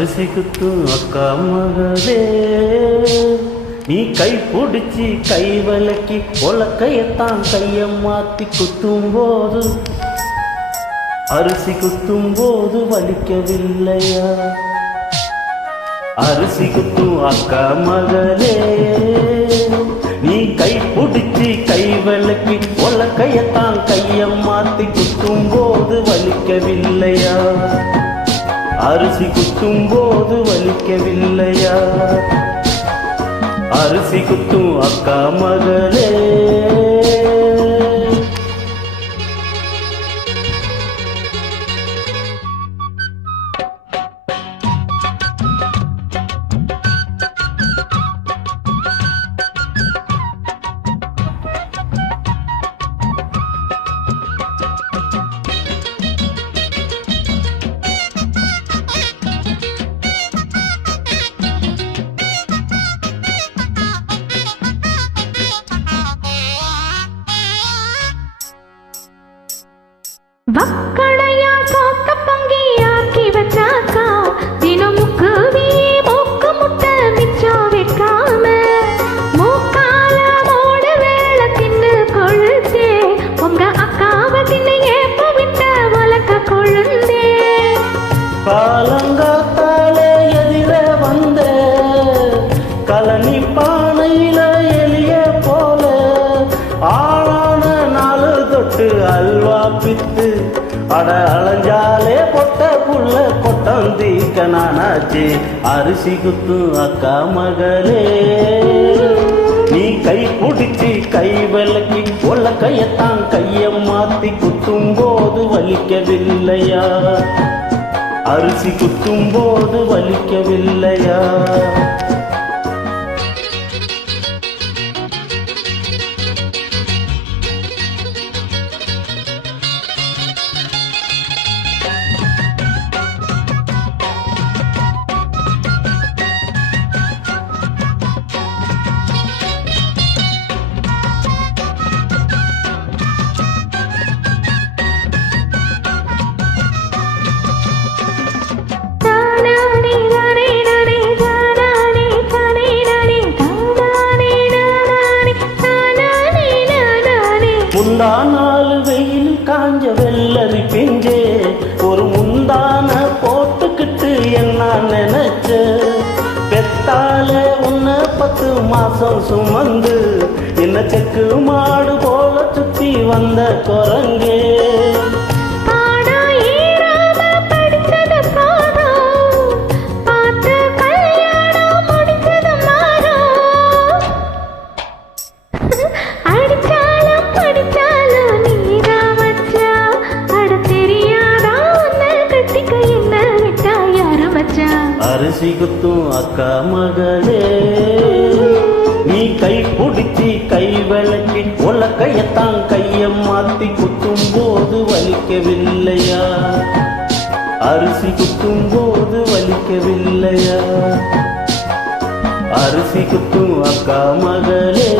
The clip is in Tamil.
அரிசி குத்தும் அக்கா மகளே, நீ கை பிடிச்சி கை விலக்கி உலக்கையத்தான் கைய மாத்தி குத்தும் போது, அரிசி குத்தும் போது வலிக்கவில்லையா? அரிசி குத்தும் அக்கா மகளே, நீ கை பிடிச்சி கை விலக்கி உலக்கையத்தான் கைய மாத்தி குத்தும் போது வலிக்கவில்லையா? அரிசி குத்தும் போது வலிக்கவில்லையா? அரிசி குத்தும் அக்கா மகளே. வக்களையா சோத்த பங்கி ஆக்கி வச்சாக்கா, தினமுக்கு மூக்கு முட்டை மிச்சம் வைக்காம, மூக்கால மூடு வேளை தின்னு கொழுந்தே, உங்க அக்காவை தின்னு ஏப்ப விட்ட வளர்க்க கொழுந்தே. காலங்காத்தாலே எதிர வந்த கலனி பானையில எலிய போல, ஆளான நாலு தொட்டு அல்வா பித்து அட அலைஞ்சாலே பொட்ட புள்ள கொட்டந்தீக்க நானாச்சு. அரிசி குத்தும் அக்கா மகளே, நீ கை பிடிச்சி கை விலக்கி உலக்கையத்தான் கைய மாத்தி குத்தும் போது வலிக்கவில்லையா? அரிசி குத்தும் போது வலிக்கவில்லையா? முந்தா நாலு வெயில் காஞ்ச வெள்ளரி பிஞ்சே, ஒரு முந்தான போட்டுக்கிட்டு என்ன நினைச்ச, பெத்தால உன்னை 10 மாசம் சுமந்து என்ன செக்கு மாடு போல சுத்தி வந்த குரங்கே. அரிசி குத்தும் அக்கா மகளே, நீ கை பிடிச்சி கை விலக்கி உலக்கையத்தான் கைய மாத்தி குத்தும் போது வலிக்கவில்லையா? அரிசி குத்தும் போது வலிக்கவில்லையா? அரிசி குத்தும் அக்கா மகளே.